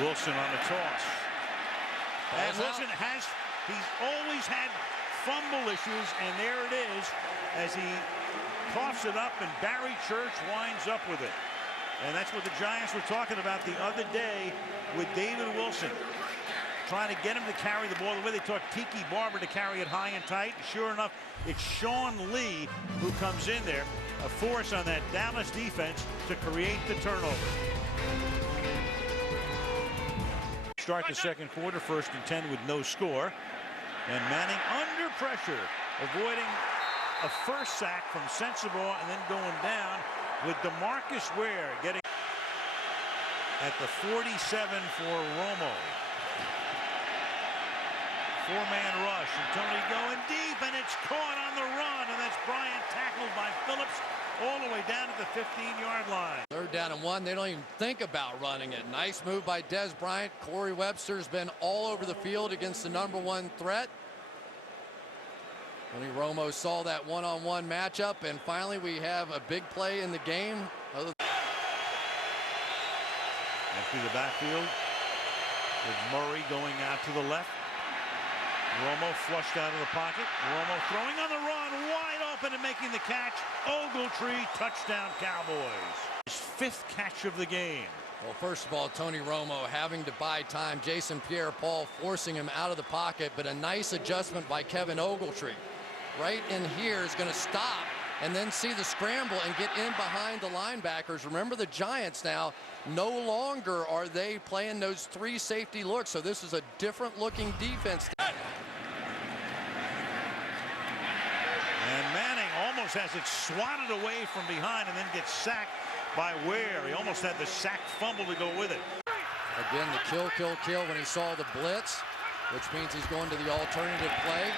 Wilson on the toss. And Wilson he's always had fumble issues, and there it is as he coughs it up, and Barry Church winds up with it. And that's what the Giants were talking about the other day with David Wilson, trying to get him to carry the ball the way they taught Tiki Barber to carry it high and tight. Sure enough, it's Sean Lee who comes in there, a force on that Dallas defense to create the turnover. Start the second quarter, 1st and 10 with no score. And Manning under pressure, avoiding a first sack from Sensabaugh and then going down with DeMarcus Ware getting at the 47 for Romo. 4-man rush, and Tony going deep, and it's caught on the run, and that's Bryant tackled by Phillips all the way down at the 15-yard line. 3rd down and 1. They don't even think about running it. Nice move by Des Bryant. Corey Webster's been all over the field against the #1 threat. Tony Romo saw that one-on-one matchup, and finally we have a big play in the game. And through the backfield with Murray going out to the left. Romo flushed out of the pocket. Romo throwing on the run, wide open and making the catch. Ogletree, touchdown Cowboys. His 5th catch of the game. Well, first of all, Tony Romo having to buy time. Jason Pierre-Paul forcing him out of the pocket, but a nice adjustment by Kevin Ogletree. Right in here is going to stop and then see the scramble and get in behind the linebackers. Remember, the Giants now, no longer are they playing those 3 safety looks, so this is a different looking defense. And Manning almost has it swatted away from behind and then gets sacked by Ware. He almost had the sack fumble to go with it. Again, the kill when he saw the blitz, which means he's going to the alternative play.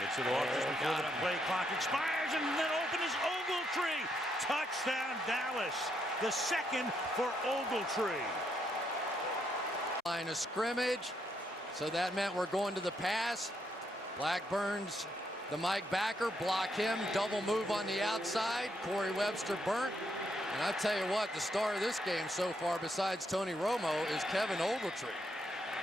Gets it off just before the play clock expires, and then open is Ogletree. Touchdown Dallas. The 2nd for Ogletree. Line of scrimmage, so that meant we're going to the pass. Blackburn's the Mike backer, block him, double move on the outside. Corey Webster burnt. And I tell you what, the star of this game so far, besides Tony Romo, is Kevin Ogletree.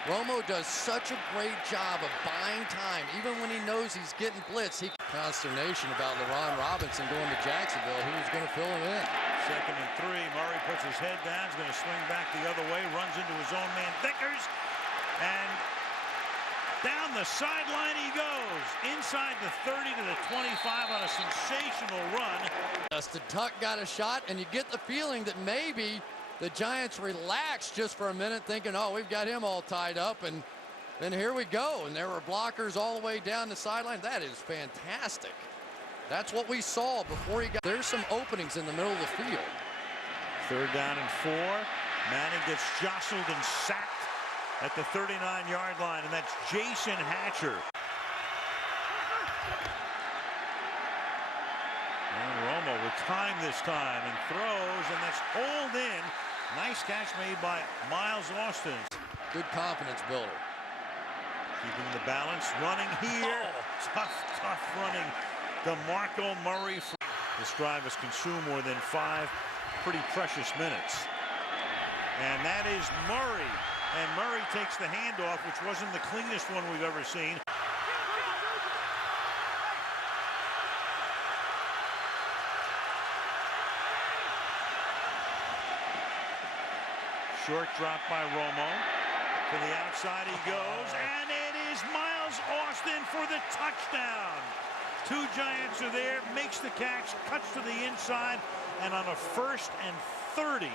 Romo does such a great job of buying time, even when he knows he's getting blitzed. Consternation about LeRon Robinson going to Jacksonville. Who's going to fill him in? 2nd and 3. Murray puts his head down. He's going to swing back the other way. Runs into his own man, Vickers. And down the sideline he goes. Inside the 30 to the 25 on a sensational run. Justin Tuck got a shot, and you get the feeling that maybe the Giants relaxed just for a minute, thinking, oh, we've got him all tied up, and then here we go. And there were blockers all the way down the sideline. That is fantastic. That's what we saw before he got. There's some openings in the middle of the field. 3rd down and 4. Manning gets jostled and sacked at the 39-yard line, and that's Jason Hatcher. And Romo with time this time and throws, and that's hauled in. Nice catch made by Miles Austin. Good confidence builder. Keeping the balance, running here. Tough running. DeMarco Murray. This drive has consumed more than 5 pretty precious minutes. And that is Murray. And Murray takes the handoff, which wasn't the cleanest one we've ever seen. Short drop by Romo. To the outside he goes, and it is Miles Austin for the touchdown. 2 Giants are there, makes the catch, cuts to the inside, and on a 1st and 30,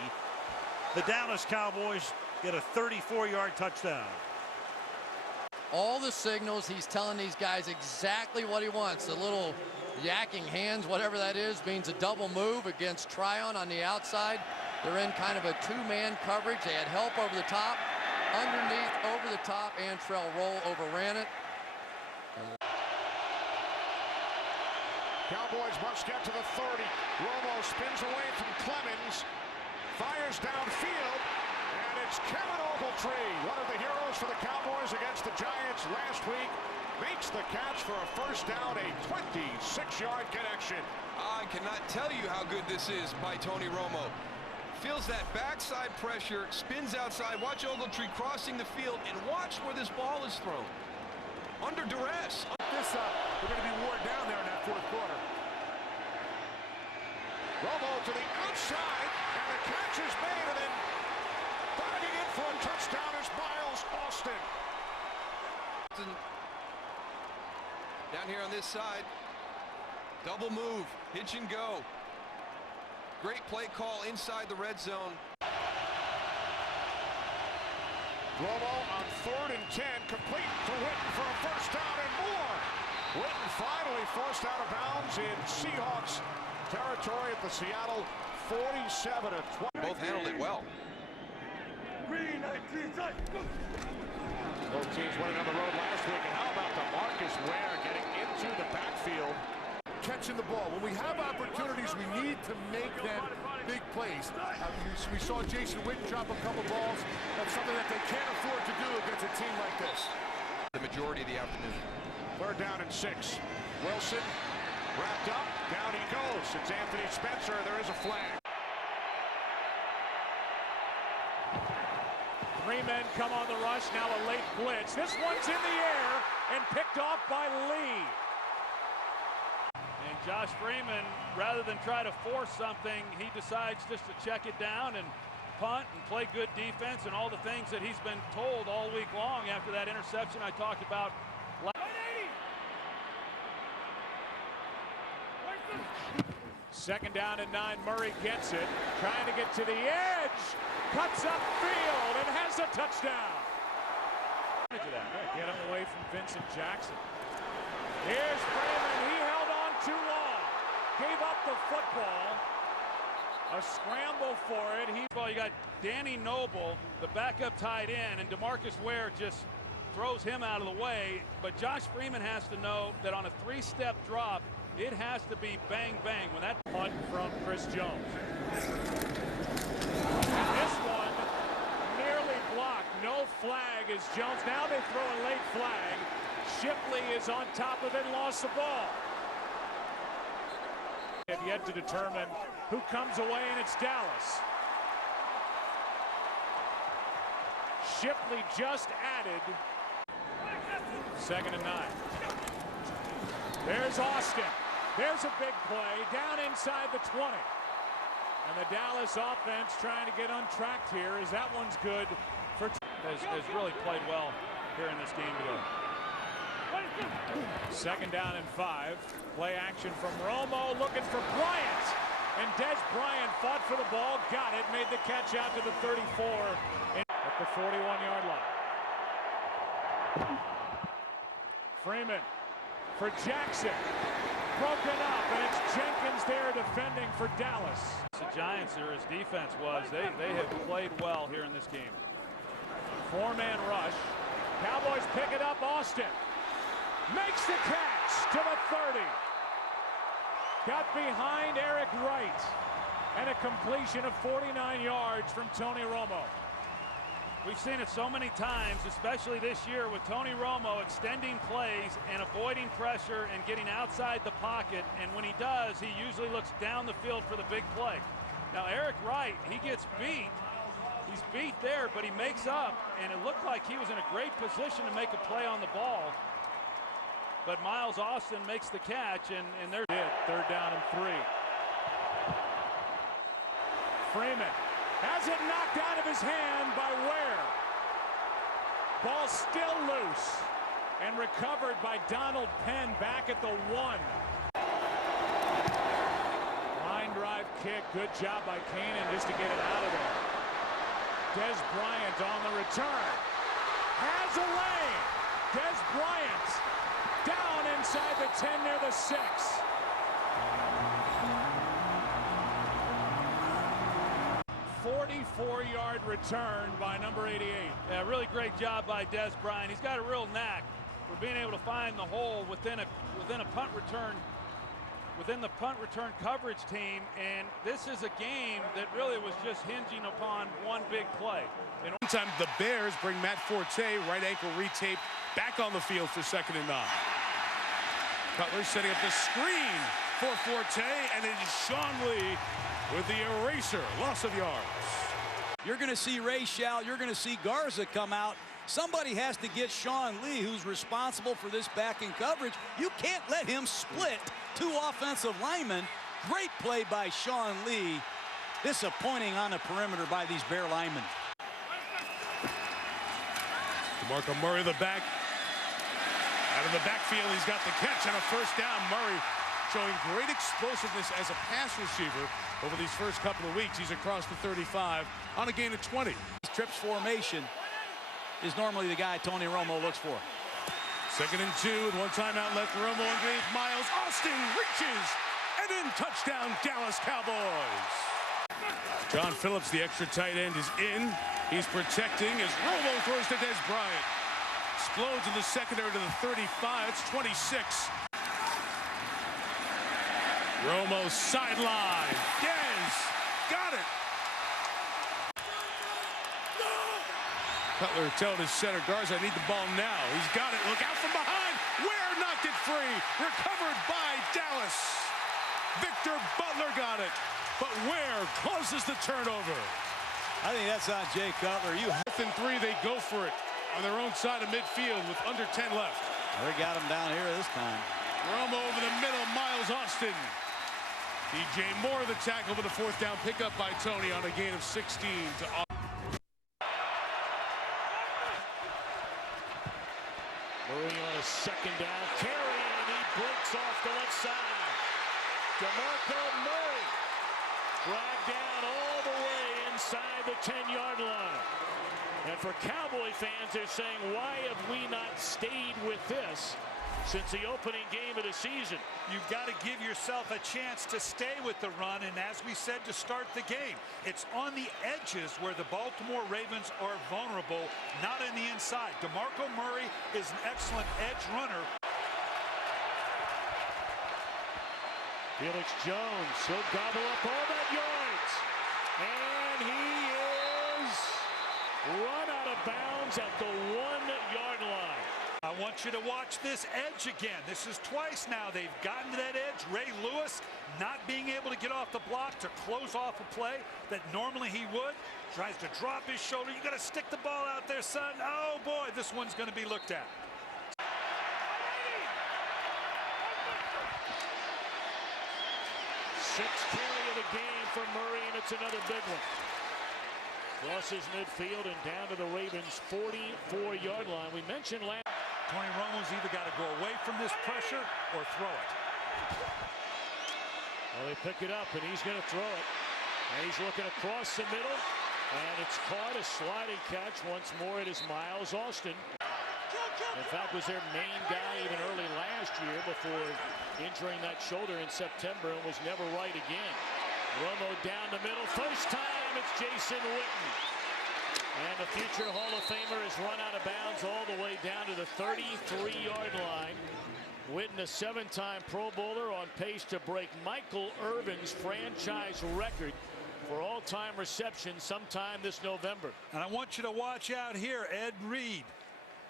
the Dallas Cowboys get a 34-yard touchdown. All the signals, he's telling these guys exactly what he wants. The little yakking hands, whatever that is, means a double move against Tryon on the outside. They're in kind of a 2-man coverage. They had help over the top, underneath, over the top. Antrell Roll overran it. Cowboys must get to the 30. Romo spins away from Clemens, fires downfield, and it's Kevin Ogletree, one of the heroes for the Cowboys against the Giants last week. Makes the catch for a 1st down, a 26-yard connection. I cannot tell you how good this is by Tony Romo. feels that backside pressure, spins outside. Watch Ogletree crossing the field, and watch where this ball is thrown. Under duress. This up. We're going to be worn down there in that fourth quarter. Romo to the outside, and the catch is made, and then diving in for a touchdown is Miles Austin. Down here on this side. Double move, hitch and go. Great play call inside the red zone. Romo on 3rd and 10, complete to Witten for a first down and more. Witten finally forced out of bounds in Seahawks territory at the Seattle 47-20. Both handled it well. Both teams winning on the road last week, and how about DeMarcus Ware getting into the backfield? Catching the ball. When we have opportunities, we need to make them big plays. We saw Jason Witten drop a couple balls. That's something that they can't afford to do against a team like this. The majority of the afternoon. 3rd down and 6. Wilson wrapped up. Down he goes. It's Anthony Spencer. There is a flag. 3 men come on the rush. Now a late blitz. This one's in the air and picked off by Lee. And Josh Freeman, rather than try to force something, he decides just to check it down and punt and play good defense and all the things that he's been told all week long after that interception I talked about. 2nd down and 9. Murray gets it. Trying to get to the edge. Cuts up field and has a touchdown. Get him away from Vincent Jackson. Here's Freeman. He held on too long. Gave up the football. A scramble for it. You got Danny Noble, the backup tight end, and DeMarcus Ware just throws him out of the way. But Josh Freeman has to know that on a 3-step drop, it has to be bang, bang. When that punt from Chris Jones. And this one nearly blocked. No flag as Jones. Now they throw a late flag. Shipley is on top of it and lost the ball. And yet to determine who comes away, and it's Dallas. Shipley just added. 2nd and 9. There's Austin. There's a big play down inside the 20. And the Dallas offense trying to get untracked here as that one's good for has really played well here in this game today. 2nd down and 5. Play action from Romo looking for Bryant. And Des Bryant fought for the ball, got it, made the catch out to the 34 at the 41-yard line. Freeman for Jackson. Broken up, and it's Jenkins there defending for Dallas. The Giants, or his defense was, they have played well here in this game. 4-man rush. Cowboys pick it up. Austin makes the catch to the 30. Got behind Eric Wright, and a completion of 49 yards from Tony Romo. We've seen it so many times, especially this year, with Tony Romo extending plays and avoiding pressure and getting outside the pocket. And when he does, he usually looks down the field for the big play. Now, Eric Wright, he gets beat. He's beat there, but he makes up, and it looked like he was in a great position to make a play on the ball. But Miles Austin makes the catch, and they're did. 3rd down and 3. Freeman has it knocked out of his hand by Ware. Ball still loose and recovered by Donald Penn back at the 1. Line drive kick. Good job by Kanan just to get it out of there. Des Bryant on the return. Has a lane. Des Bryant down inside the 10 near the 6. A 44-yard return by number 88. Yeah, really great job by Des Bryant. He's got a real knack for being able to find the hole within a punt return, within the punt return coverage team. And this is a game that really was just hinging upon one big play. Meantime, the Bears bring Matt Forte, right ankle retape, back on the field for 2nd and 9. Cutler setting up the screen for Forte, and it is Sean Lee with the eraser loss of yards. You're going to see Ray Shout. You're going to see Garza come out. Somebody has to get Sean Lee, who's responsible for this backing coverage. You can't let him split two offensive linemen. Great play by Sean Lee. Disappointing on the perimeter by these Bear linemen. DeMarco Murray, the back. Out of the backfield, he's got the catch on a first down. Murray showing great explosiveness as a pass receiver over these first couple of weeks. He's across the 35 on a gain of 20. Trips formation is normally the guy Tony Romo looks for. 2nd and 2 with one timeout left. Romo underneath Miles. Austin reaches and in touchdown Dallas Cowboys. John Phillips, the extra tight end, is in. He's protecting as Romo throws to Des Bryant. Explodes in the secondary to the 35. It's 26. Romo sideline. Dez got it. Cutler telling his center, Garza, I need the ball now. He's got it. Look out from behind. Ware knocked it free. Recovered by Dallas. Victor Butler got it. But Ware causes the turnover. I think that's on Jay Cutler. You 4th and 3, they go for it on their own side of midfield with under 10 left. They got him down here this time. Romo over the middle, Miles Austin. DJ Moore the tackle with a 4th down pickup by Tony on a gain of 16 to Austin. Murray on a 2nd down carry, and he breaks off the left side. DeMarco Murray dragged down all the way inside the 10-yard line. And for Cowboy fans, they're saying, why have we not stayed with this since the opening game of the season? You've got to give yourself a chance to stay with the run, and as we said to start the game, it's on the edges where the Baltimore Ravens are vulnerable, not in the inside. DeMarco Murray is an excellent edge runner. Felix Jones, he'll gobble up all that yards, and he is run out of bounds at the 1-yard line. I want you to watch this edge again. This is twice now they've gotten to that edge. Ray Lewis not being able to get off the block to close off a play that normally he would. Tries to drop his shoulder. You got to stick the ball out there, son. Oh boy, this one's going to be looked at. Sixth carry of the game for Murray, and it's another big one. Crosses midfield and down to the Ravens' 44-yard line. We mentioned last. Tony Romo's either got to go away from this pressure or throw it. Well, they pick it up, and he's going to throw it. And he's looking across the middle, and it's caught. A sliding catch. Once more, it is Miles Austin. In fact, was their main guy even early last year before injuring that shoulder in September and was never right again. Romo down the middle. First time, it's Jason Witten. And the future Hall of Famer has run out of bounds all the way down to the 33-yard line. Witten, a 7-time Pro Bowler, on pace to break Michael Irvin's franchise record for all-time receptions sometime this November. And I want you to watch out here, Ed Reed.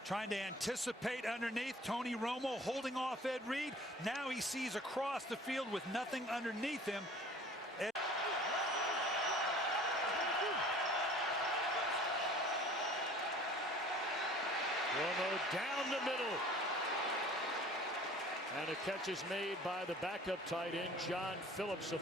Trying to anticipate underneath. Tony Romo holding off Ed Reed. Now he sees across the field with nothing underneath him. Romo down the middle. And a catch is made by the backup tight end, John Phillips.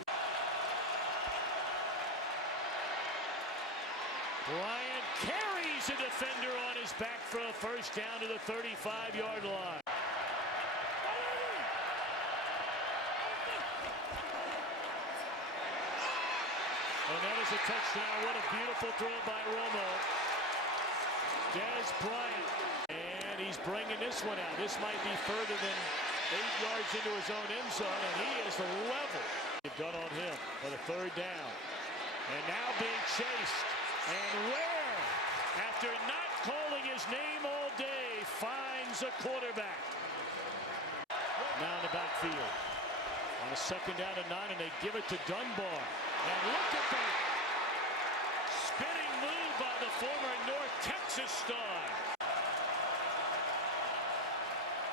Bryant carries a defender on his back for a first down to the 35-yard line. And that is a touchdown. What a beautiful throw by Romo. Des Bryant. And he's bringing this one out. This might be further than 8 yards into his own end zone, and he is level. They've done on him for the 3rd down. And now being chased. And Ware, after not calling his name all day, finds a quarterback. Now in the backfield. On a 2nd down and 9, and they give it to Dunbar. And look at the spinning move by the former North Texas star.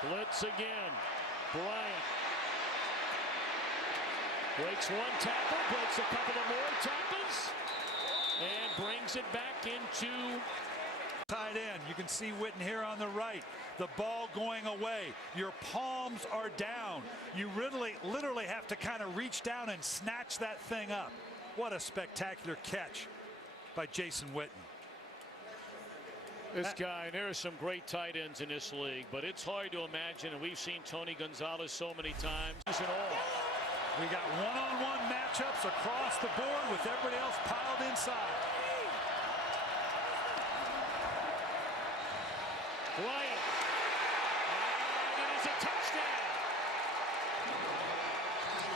Blitz again. Bryant. Breaks one tackle, breaks a couple of more tackles, and brings it back into tight end. You can see Witten here on the right. The ball going away. Your palms are down. You literally have to kind of reach down and snatch that thing up. What a spectacular catch by Jason Witten. this guy. And there are some great tight ends in this league, but it's hard to imagine, and we've seen Tony Gonzalez so many times. We got one-on-one matchups across the board with everybody else piled inside. Bryant. And it is a touchdown.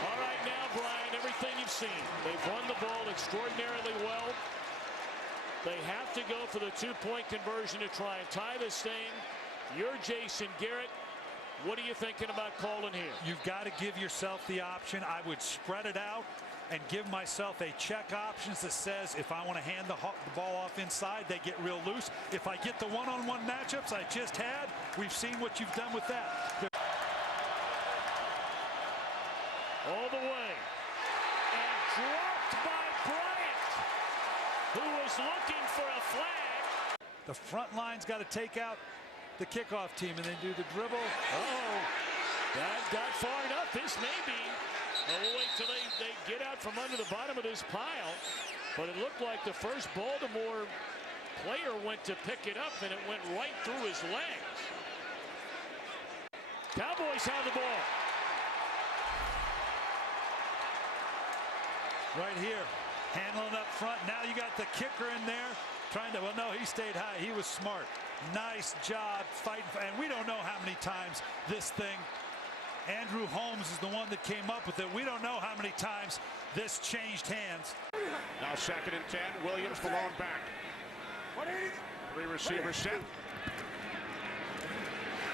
All right now, Brian, everything you've seen. They've run the ball extraordinarily well. They have to go for the two-point conversion to try and tie this thing. You're Jason Garrett. What are you thinking about calling here? You've got to give yourself the option. I would spread it out and give myself a check options that says if I want to hand the ball off inside, they get real loose. If I get the one-on-one matchups I just had, we've seen what you've done with that. All the way. And dropped by Bryant, who was looking for a flag. The front line's got to take out the kickoff team and then do the dribble. Oh, that got far enough. This may be. We'll wait till they get out from under the bottom of this pile. But it looked like the first Baltimore player went to pick it up, and it went right through his legs. Cowboys have the ball. Right here, handling up front. Now you got the kicker in there. Trying to, well, no, he stayed high. He was smart. Nice job fighting. And we don't know how many times this thing, Andrew Holmes is the one that came up with it. We don't know how many times this changed hands. Now 2nd and 10. Williams the lone back. 3 receivers set.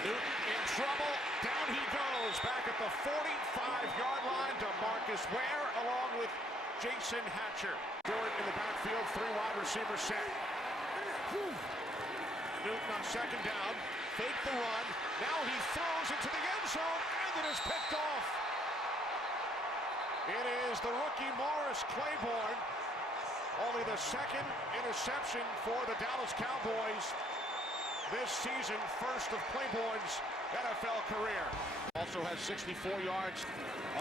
Newton in trouble. Down he goes. Back at the 45-yard line to Marcus Ware along with Jason Hatcher. Stewart in the backfield. 3 wide receivers set. Newton on 2nd down. Fake the run. Now he throws into the end zone, and it is picked off. It is the rookie Morris Claiborne. Only the 2nd interception for the Dallas Cowboys this season. First of Claiborne's NFL career. Also has 64 yards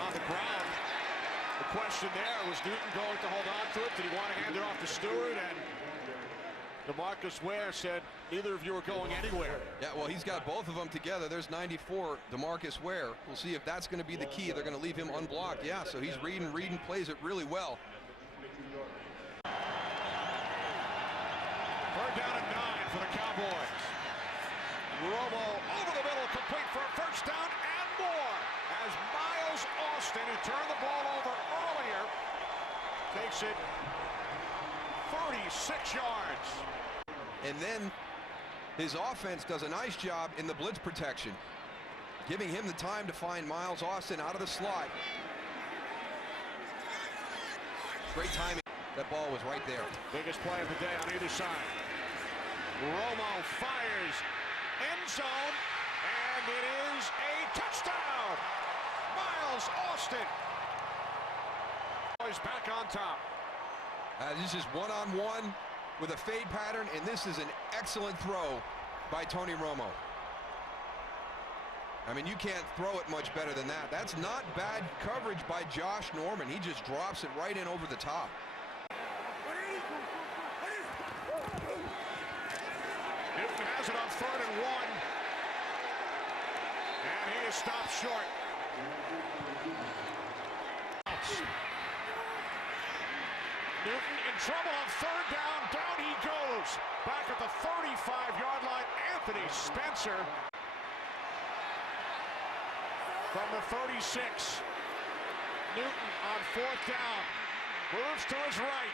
on the ground. The question there, was Newton going to hold on to it? Did he want to hand it off to Stewart? And DeMarcus Ware said, neither of you are going anywhere. Yeah, well, he's got both of them together. There's 94, DeMarcus Ware. We'll see if that's going to be the key. They're going to leave him unblocked. Yeah, so he's reading, plays it really well. 3rd down and 9 for the Cowboys. Romo over the middle, complete for a first down and more. As Miles Austin, who turned the ball over earlier, takes it 36 yards. And then his offense does a nice job in the blitz protection, giving him the time to find Miles Austin out of the slot. Great timing. That ball was right there. Biggest play of the day on either side. Romo fires end zone, and it is a touchdown. Miles Austin. Boys back on top. This is one-on-one with a fade pattern, and this is an excellent throw by Tony Romo. I mean, you can't throw it much better than that. That's not bad coverage by Josh Norman. He just drops it right in over the top. Newton has it on 3rd and 1. And he is stopped short. Newton in trouble on 3rd down. Down he goes. Back at the 35-yard line, Anthony Spencer. From the 36. Newton on 4th down. Moves to his right.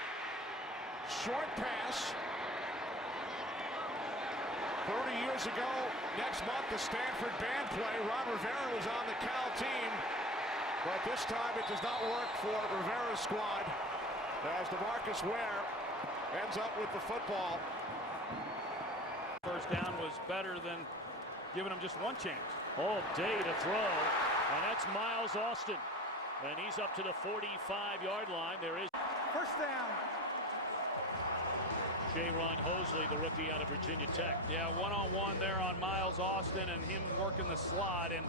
Short pass. 30 years ago, next month, the Stanford band play. Ron Rivera was on the Cal team. But this time it does not work for Rivera's squad, as DeMarcus Ware ends up with the football. First down was better than giving him just one chance. All day to throw, and that's Miles Austin. And he's up to the 45-yard line. There is First down. J-Ron Hosley, the rookie out of Virginia Tech. Yeah, one-on-one there on Miles Austin and him working the slot. And,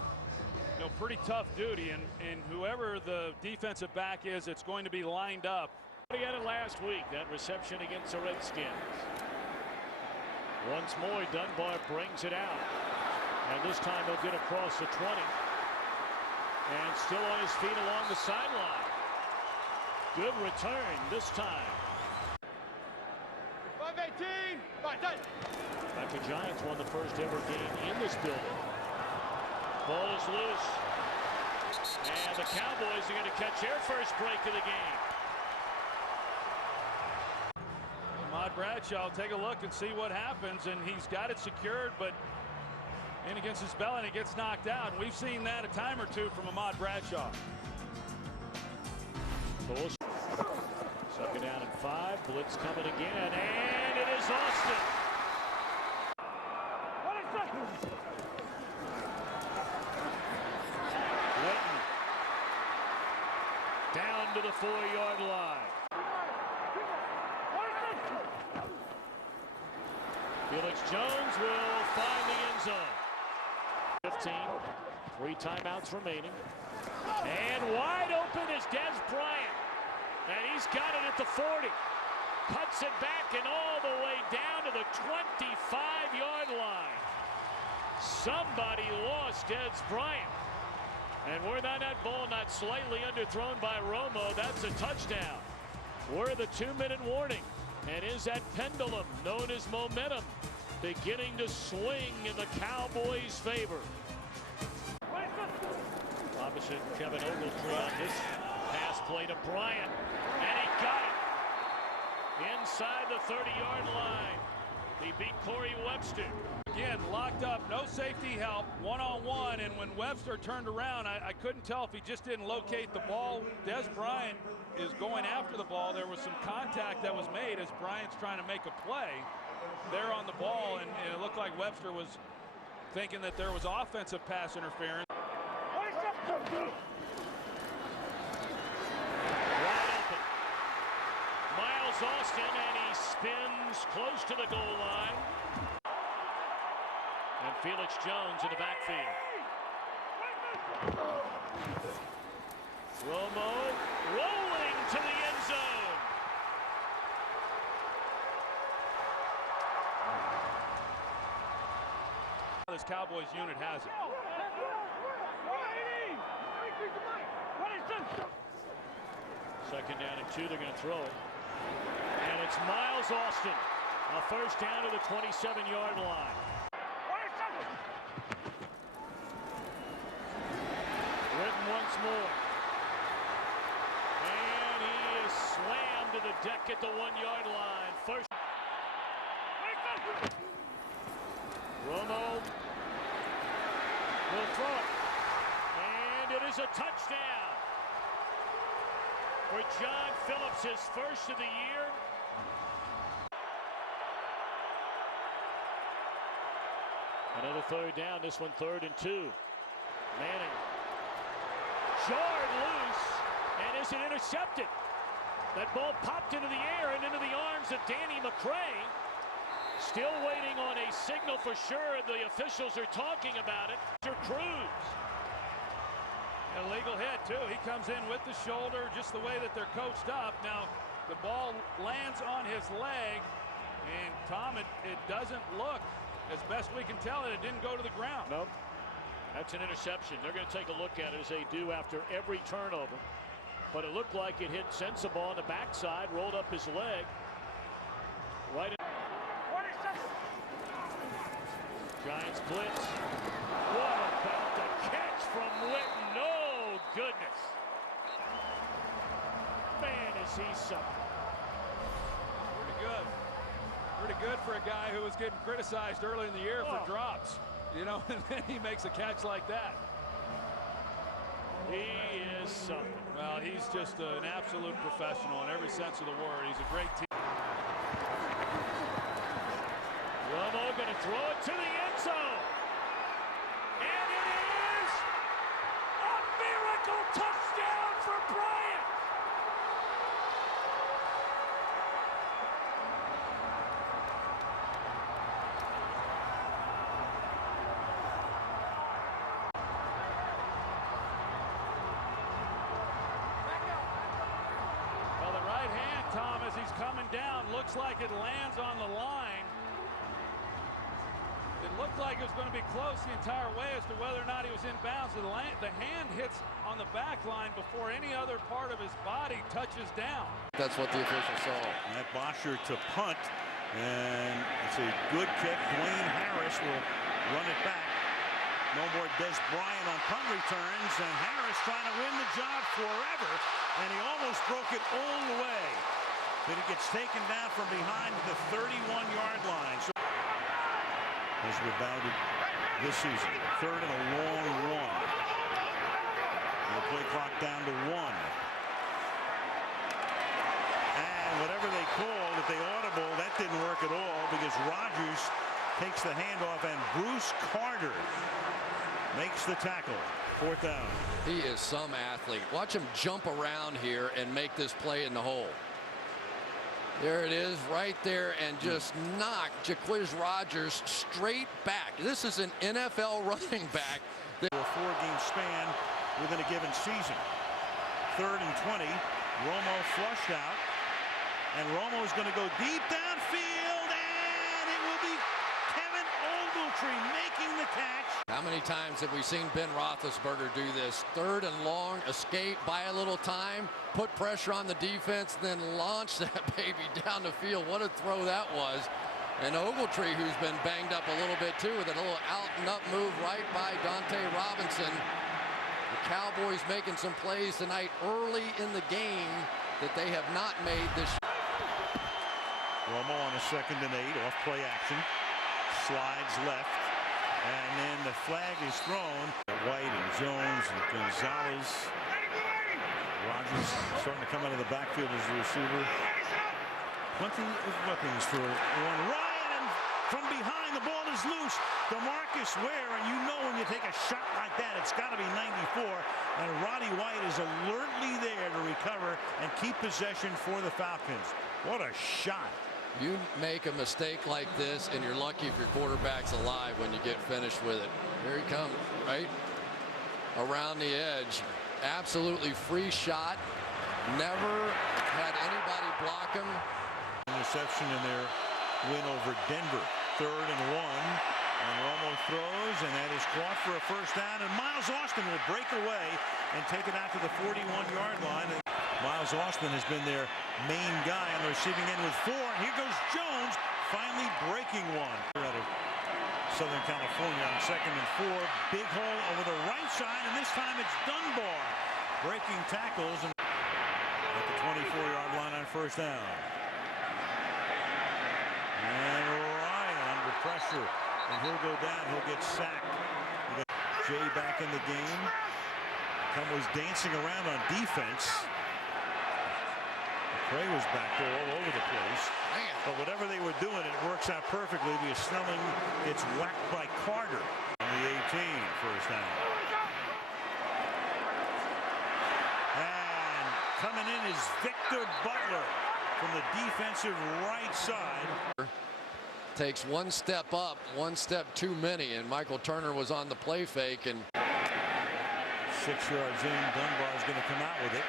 you know, pretty tough duty. And whoever the defensive back is, it's going to be lined up. He had it last week, that reception against the Redskins. Once more, Dunbar brings it out. And this time he'll get across the 20. And still on his feet along the sideline. Good return this time. 5-18. The Giants won the first ever game in this building. Ball is loose. And the Cowboys are going to catch their first break of the game. Ahmad Bradshaw, take a look and see what happens. And he's got it secured, but in against his belly and it gets knocked out. And we've seen that a time or two from Ahmad Bradshaw. Second down and 5. Blitz coming again. And it is Austin. Witten down to the 4-yard line. Felix Jones will find the end zone. 15. 3 timeouts remaining. And wide open is Des Bryant. And he's got it at the 40. Cuts it back and all the way down to the 25-yard line. Somebody lost Des Bryant. And we're on that ball not slightly underthrown by Romo. That's a touchdown. We're the 2-minute warning. And is that pendulum known as momentum beginning to swing in the Cowboys' favor? Opposite Kevin Ogletree on this pass play to Bryant. And he got it inside the 30-yard line. He beat Corey Webster. Again, locked up, no safety help, one-on-one, and when Webster turned around, I couldn't tell if he just didn't locate the ball. Des Bryant is going after the ball. There was some contact that was made as Bryant's trying to make a play there on the ball, and it looked like Webster was thinking that there was offensive pass interference. Wide open. Miles Austin, and he spins close to the goal line. And Felix Jones in the backfield. Romo rolling to the end zone. This Cowboys unit has it. Second down and 2, they're going to throw it. And it's Miles Austin. A first down to the 27-yard line. Witten once more. And he is slammed to the deck at the 1-yard line. First. Romo will throw it. And it is a touchdown for John Phillips, his first of the year. Another third down, this one 3rd and 2. Manning jarred loose and isn't intercepted. That ball popped into the air and into the arms of Danny McCray. Still waiting on a signal for sure. The officials are talking about it. Cruz. Illegal hit, too. He comes in with the shoulder, just the way that they're coached up. Now, the ball lands on his leg, and Tom, it doesn't look, as best we can tell, it didn't go to the ground. Nope. That's an interception. They're going to take a look at it as they do after every turnover. But it looked like it hit Sensible on the backside, rolled up his leg. Right in. Giants blitz. What about the catch from Witten? No goodness. Man, is he something. Pretty good. Pretty good for a guy who was getting criticized early in the year for drops. You know, and then he makes a catch like that. He is something. Well, he's just an absolute professional in every sense of the word. He's a great team. Romo going to throw it to the end zone. And it is a miracle touchdown for coming down. Looks like it lands on the line. It looked like it was going to be close the entire way as to whether or not he was in bounds. The hand hits on the back line before any other part of his body touches down. That's what the official saw. That Bosher to punt, and it's a good kick. Dwayne Harris will run it back. No more Des Bryant on punt returns, and Harris trying to win the job forever, and he almost broke it all the way. But it gets taken down from behind the 31-yard line. So has rebounded this season. Third and a long one. And the play clock down to 1. And whatever they called, if they audible, that didn't work at all because Rodgers takes the handoff and Bruce Carter makes the tackle. Fourth down. He is some athlete. Watch him jump around here and make this play in the hole. There it is right there, and just knock Jacquizz Rodgers straight back. This is an NFL running back. A 4-game span within a given season. Third and 20. Romo flushed out, and Romo's going to go deep downfield, and it will be Kevin Ogletree making the catch. How many times have we seen Ben Roethlisberger do this? Third and long, escape, buy a little time, put pressure on the defense, then launch that baby down the field. What a throw that was. And Ogletree, who's been banged up a little bit too, with a little out and up move right by Dante Robinson. The Cowboys making some plays tonight early in the game that they have not made this year. Romo on a 2nd and 8, off play action. Slides left. And then the flag is thrown. White and Jones and Gonzalez. Rodgers starting to come out of the backfield as the receiver. Plenty of weapons for one. Ryan, and from behind, the ball is loose. DeMarcus Ware, and you know when you take a shot like that, it's got to be 94. And Roddy White is alertly there to recover and keep possession for the Falcons. What a shot. You make a mistake like this, and you're lucky if your quarterback's alive when you get finished with it. Here he comes, right around the edge. Absolutely free shot. Never had anybody block him. Interception in their win over Denver. Third and 1. And Romo throws, and that is caught for a first down. And Miles Austin will break away and take it out to the 41-yard line. And Miles Austin has been their main guy on the receiving end with 4. And here goes Jones, finally breaking one. Out of Southern California on 2nd and 4. Big hole over the right side, and this time it's Dunbar breaking tackles and at the 24-yard line on first down. And Ryan under pressure, and he'll go down. He'll get sacked. You got Jay back in the game. Cowboys dancing around on defense. McCray was back there all over the place. Man. But whatever they were doing, it works out perfectly because Snelling gets whacked by Carter on the 18. First down. And coming in is Victor Butler from the defensive right side. Takes one step up, one step too many, and Michael Turner was on the play fake. And 6 yards in, Dunbar's going to come out with it.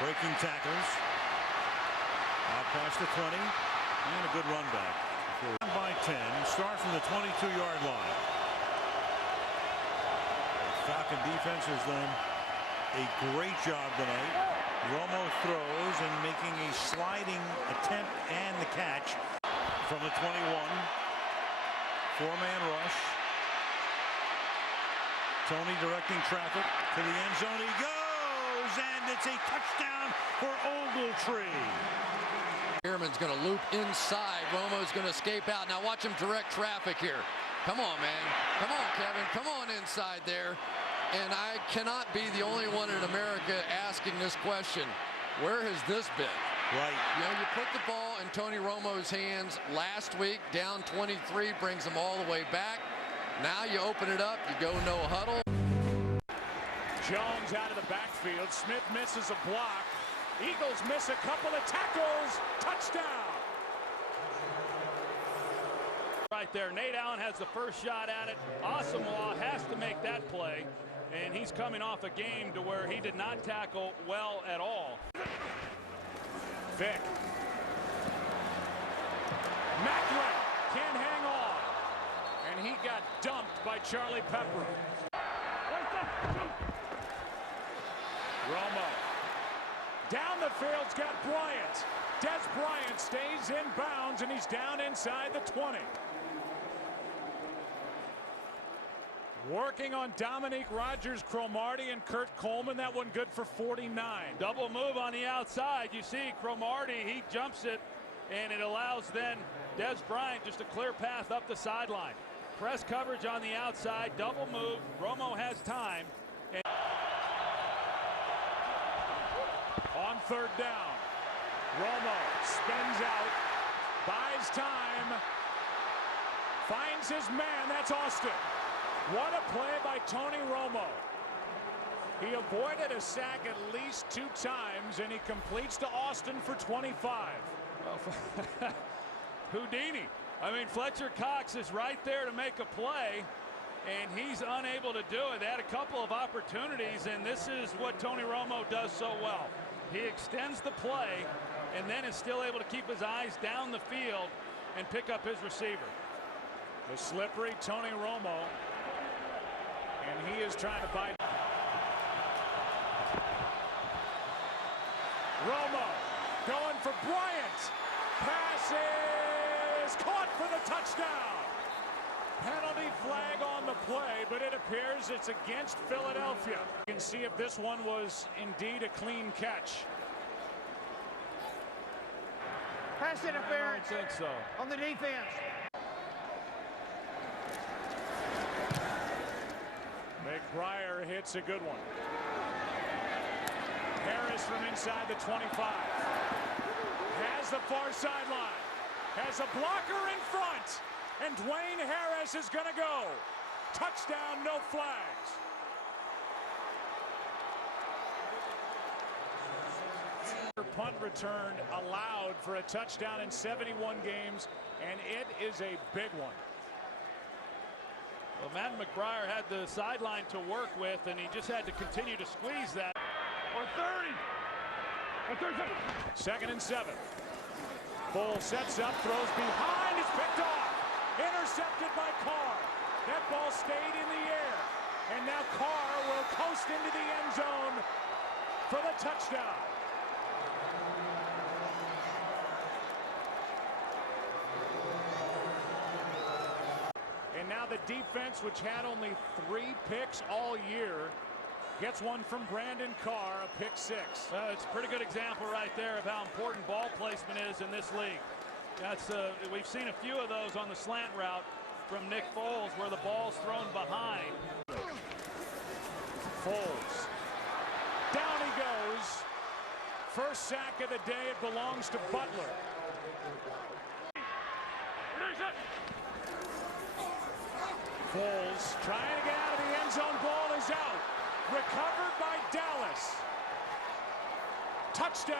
Breaking tackles. Out past the 20. And a good run back. Down by 10. Start from the 22-yard line. The Falcon defense has done a great job tonight. Romo throws and making a sliding attempt and the catch from the 21. 4-man rush. Tony directing traffic to the end zone. He goes, and it's a touchdown for Ogletree. Spearman's going to loop inside. Romo's going to escape out. Now watch him direct traffic here. Come on, man. Come on, Kevin. Come on inside there. And I cannot be the only one in America asking this question. Where has this been? Right. You know, you put the ball in Tony Romo's hands last week, down 23, brings them all the way back. Now you open it up, you go no huddle. Jones out of the backfield. Smith misses a block. Eagles miss a couple of tackles. Touchdown. Right there, Nate Allen has the first shot at it. Asamoah has to make that play, and he's coming off a game to where he did not tackle well at all. Vick. Macklin can't hang on. And he got dumped by Charlie Pepper. Romo. Down the field's got Bryant. Des Bryant stays in bounds, and he's down inside the 20. Working on Dominique Rodgers, Cromartie, and Kurt Coleman. That one good for 49. Double move on the outside. You see Cromartie, he jumps it, and it allows then Des Bryant just a clear path up the sideline. Press coverage on the outside, double move. Romo has time. And on third down, Romo spins out, buys time, finds his man. That's Austin. What a play by Tony Romo. He avoided a sack at least 2 times, and he completes to Austin for 25. Well, Houdini. I mean, Fletcher Cox is right there to make a play, and he's unable to do it. They had a couple of opportunities, and this is what Tony Romo does so well. He extends the play and then is still able to keep his eyes down the field and pick up his receiver. The slippery Tony Romo, and he is trying to bite. Romo going for Bryant. Pass is caught for the touchdown. Penalty flag on the play, but it appears it's against Philadelphia. You can see if this one was indeed a clean catch. Pass interference. I don't think so. On the defense. McBriar hits a good one. Harris from inside the 25. Has the far sideline. Has a blocker in front. And Dwayne Harris is going to go. Touchdown, no flags. Punt return allowed for a touchdown in 71 games, and it is a big one. Well, Matt McBriar had the sideline to work with, and he just had to continue to squeeze that. Or 30. Or 30. 2nd and 7. Bull sets up, throws behind, is picked off. Intercepted by Carr. That ball stayed in the air. And now Carr will coast into the end zone for the touchdown. And now the defense, which had only 3 picks all year, gets one from Brandon Carr, a pick 6. It's a pretty good example right there of how important ball placement is in this league. We've seen a few of those on the slant route from Nick Foles, where the ball's thrown behind. Foles. Down he goes. First sack of the day. It belongs to Butler. Foles trying to get out of the end zone. Ball is out. Recovered by Dallas. Touchdown.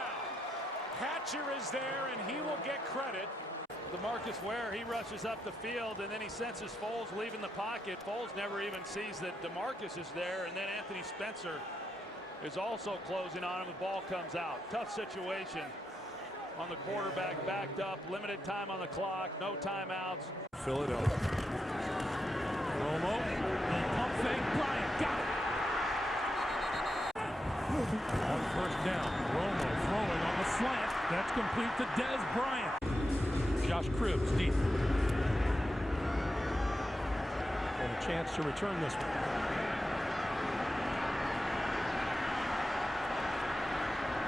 Hatcher is there, and he will get credit. DeMarcus Ware, he rushes up the field, and then he senses Foles leaving the pocket. Foles never even sees that DeMarcus is there, and then Anthony Spencer is also closing on him. The ball comes out. Tough situation on the quarterback, backed up, limited time on the clock, no timeouts. Philadelphia. Romo, pump fake, Bryant got it. On first down, Romo throwing on the slant. That's complete to Des Bryant. Josh Cribbs deep. And a chance to return this one.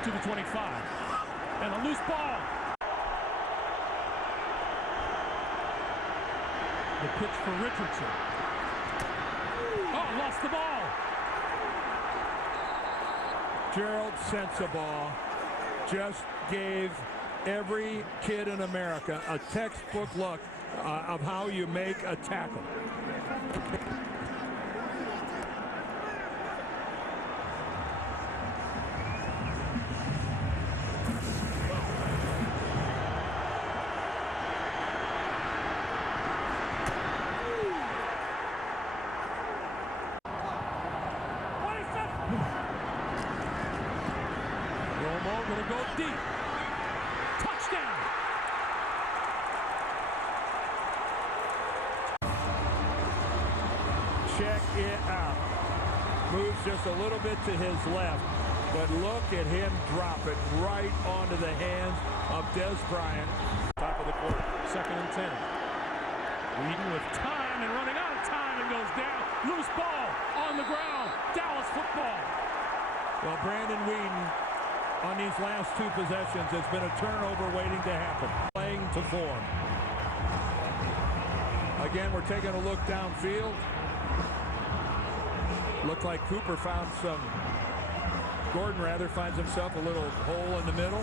To the 25. And a loose ball. The pitch for Richardson. Oh, lost the ball. Gerald Sensabaugh just gave every kid in America a textbook look of how you make a tackle. Romo gonna go deep. check it out. Moves just a little bit to his left, but look at him drop it right onto the hands of Des Bryant. Top of the quarter, 2nd and 10. Whedon with time and running out of time and goes down. Loose ball on the ground. Dallas football. Well, Brandon Whedon on these last 2 possessions has been a turnover waiting to happen. Playing to form. Again, we're taking a look downfield. Looked like Cooper found some. Gordon rather finds himself a little hole in the middle.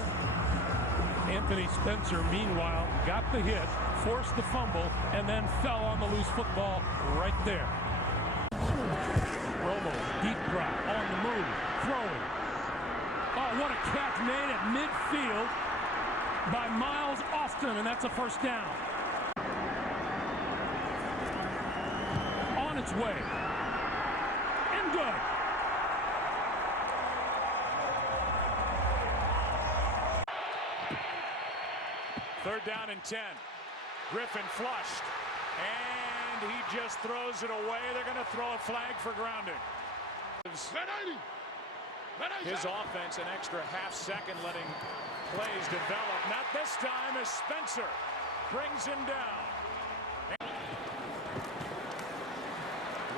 Anthony Spencer, meanwhile, got the hit, forced the fumble, and then fell on the loose football right there. Romo, deep drop, on the move, throwing. Oh, what a catch made at midfield by Miles Austin, and that's a first down. On its way. And good. Third down and 10. Griffin flushed. And he just throws it away. They're going to throw a flag for grounding. His offense an extra half second letting plays develop. Not this time as Spencer brings him down.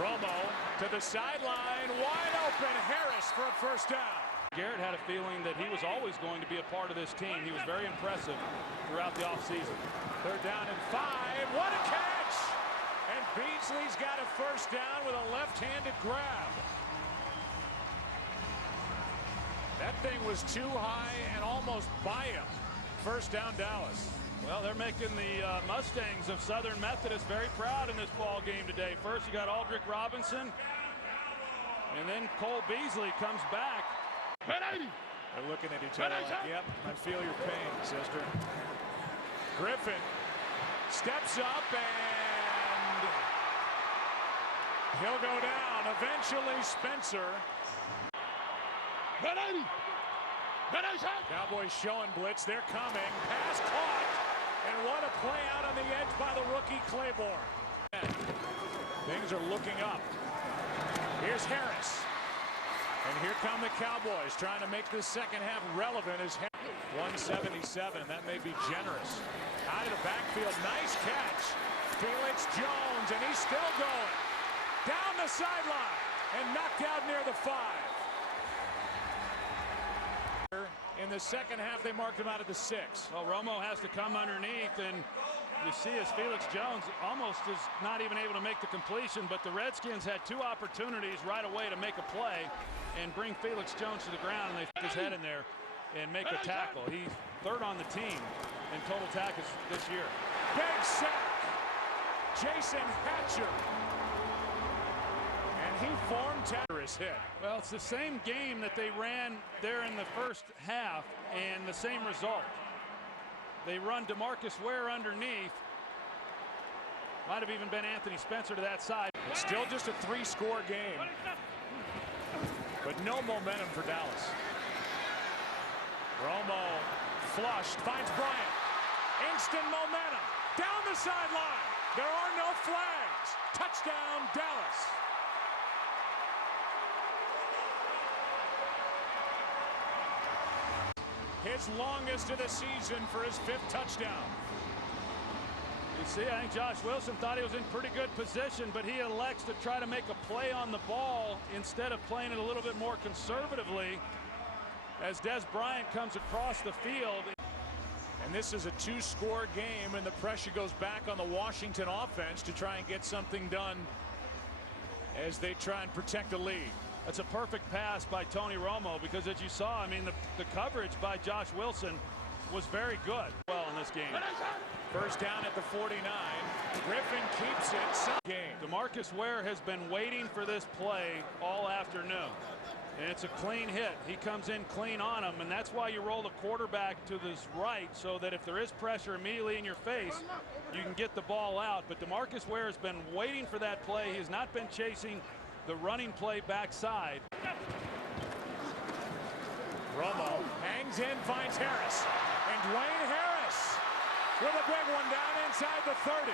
Romo to the sideline, wide open. Harris for a first down. Garrett had a feeling that he was always going to be a part of this team. He was very impressive throughout the offseason. Third down and 5. What a catch! And Beasley's got a first down with a left-handed grab. That thing was too high and almost by him. First down, Dallas. Well, they're making the Mustangs of Southern Methodist very proud in this ball game today. First, you got Aldrick Robinson, and then Cole Beasley comes back. They're looking at each other like, yep, I feel your pain, sister. Griffin steps up, and he'll go down. Eventually, Spencer. Cowboys showing blitz. They're coming. Pass caught. And what a play out on the edge by the rookie Claiborne. Things are looking up. Here's Harris. And here come the Cowboys trying to make this second half relevant as 177. That may be generous. Out of the backfield. Nice catch. Felix Jones. And he's still going. Down the sideline. And knocked out near the 5. In the second half, they marked him out at the 6. Well, Romo has to come underneath, and you see as Felix Jones almost is not even able to make the completion, but the Redskins had 2 opportunities right away to make a play and bring Felix Jones to the ground, and they put his head in there and make a tackle. He's 3rd on the team in total tackles this year. Big sack. Jason Hatcher. He formed terrorist hit. Well, it's the same game that they ran there in the first half and the same result. They run DeMarcus Ware underneath. Might have even been Anthony Spencer to that side. It's still just a 3-score game. But no momentum for Dallas. Romo flushed, finds Bryant. Instant momentum. Down the sideline. There are no flags. Touchdown, Dallas. His longest of the season for his 5th touchdown. You see, I think Josh Wilson thought he was in pretty good position, but he elects to try to make a play on the ball instead of playing it a little bit more conservatively as Des Bryant comes across the field. And this is a 2-score game, and the pressure goes back on the Washington offense to try and get something done as they try and protect a lead. That's a perfect pass by Tony Romo because, as you saw, I mean, the coverage by Josh Wilson was very good well in this game. First down at the 49. Griffin keeps it. Game. DeMarcus Ware has been waiting for this play all afternoon. And it's a clean hit. He comes in clean on him, and that's why you roll the quarterback to this right so that if there is pressure immediately in your face, you can get the ball out. But DeMarcus Ware has been waiting for that play. He has not been chasing the running play backside. Romo hangs in, finds Harris. And Dwayne Harris with a big one down inside the 30.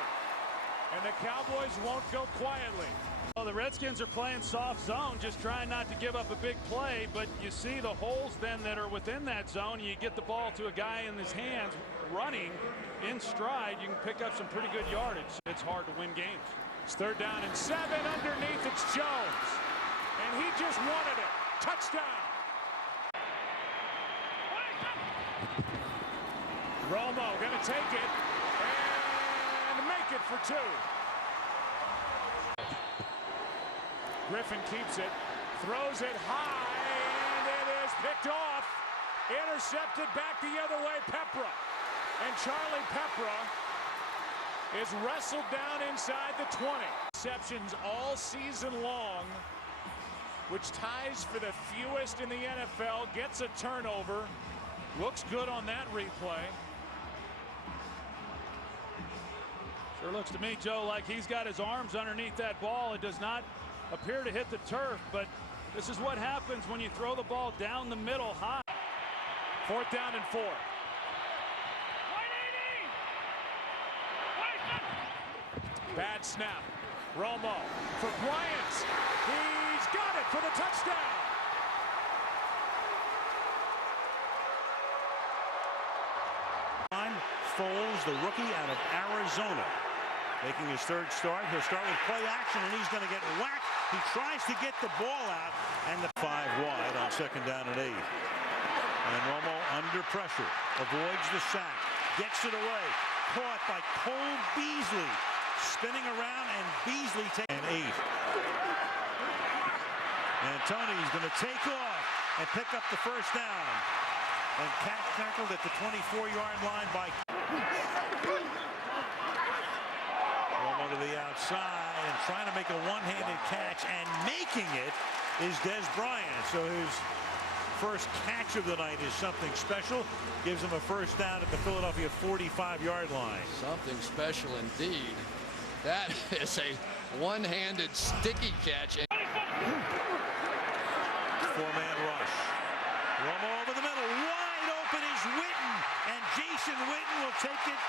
And the Cowboys won't go quietly. Well, the Redskins are playing soft zone, just trying not to give up a big play, but you see the holes then that are within that zone, and you get the ball to a guy in his hands running in stride, you can pick up some pretty good yardage. It's hard to win games. It's 3rd down and 7 underneath. It's Jones, and he just wanted it. Touchdown. Romo gonna take it and make it for 2. Griffin keeps it, throws it high, and it is picked off. Intercepted back the other way, Pepra. And Charlie Pepra is wrestled down inside the 20. Interceptions all season long, which ties for the fewest in the NFL. Gets a turnover. Looks good on that replay. Sure looks to me, Joe, like he's got his arms underneath that ball. It does not appear to hit the turf, but this is what happens when you throw the ball down the middle high. 4th down and 4. Bad snap. Romo for Bryant. He's got it for the touchdown. Foles, the rookie out of Arizona, making his 3rd start. He'll start with play action, and he's going to get whacked. He tries to get the ball out, and the 5 wide on 2nd down and 8. And Romo under pressure, avoids the sack, gets it away, caught by Cole Beasley, spinning around, and Beasley takes 8. And Tony's going to take off and pick up the 1st down. And tackled at the 24-yard line by Romo to the outside and trying to make a one-handed catch, and making it is Dez Bryant. So his first catch of the night is something special. Gives him a 1st down at the Philadelphia 45-yard line. Something special indeed. That is a one-handed sticky catch. 4-man rush. Romo over the middle. Wide open is Witten, and Jason Witten will take it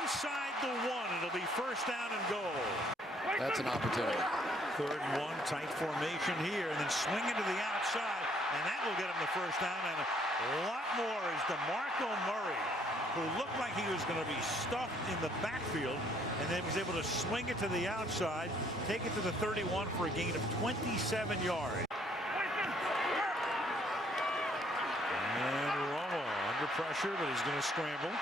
inside the 1. It'll be 1st down and goal. That's an opportunity. 3rd and 1, tight formation here, and then swing into the outside, and that will get him the 1st down. And a lot more is DeMarco Murray, who looked like he was going to be stuffed in the backfield, and then was able to swing it to the outside, take it to the 31 for a gain of 27 yards. And Romo under pressure, but he's going to scramble.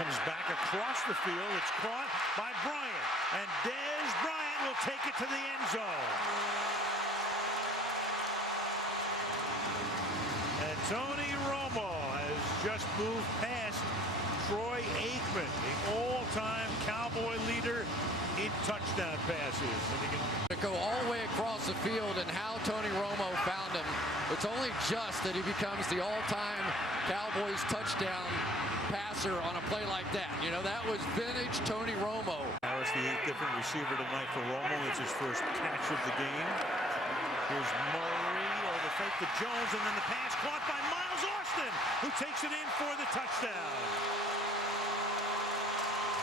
Comes back across the field. It's caught by Bryant, and Dez Bryant will take it to the end zone. And Tony Romo has just moved past Troy Aikman, the all-time Cowboy leader in touchdown passes. And he can go all the way across the field, and how Tony Romo found him. It's only just that he becomes the all-time Cowboys touchdown passer on a play like that. You know, that was vintage Tony Romo. Harris, the 8th different receiver tonight for Romo. It's his first catch of the game. Here's Murray over fake to Jones, and then the pass caught by Miles Austin, who takes it in for the touchdown.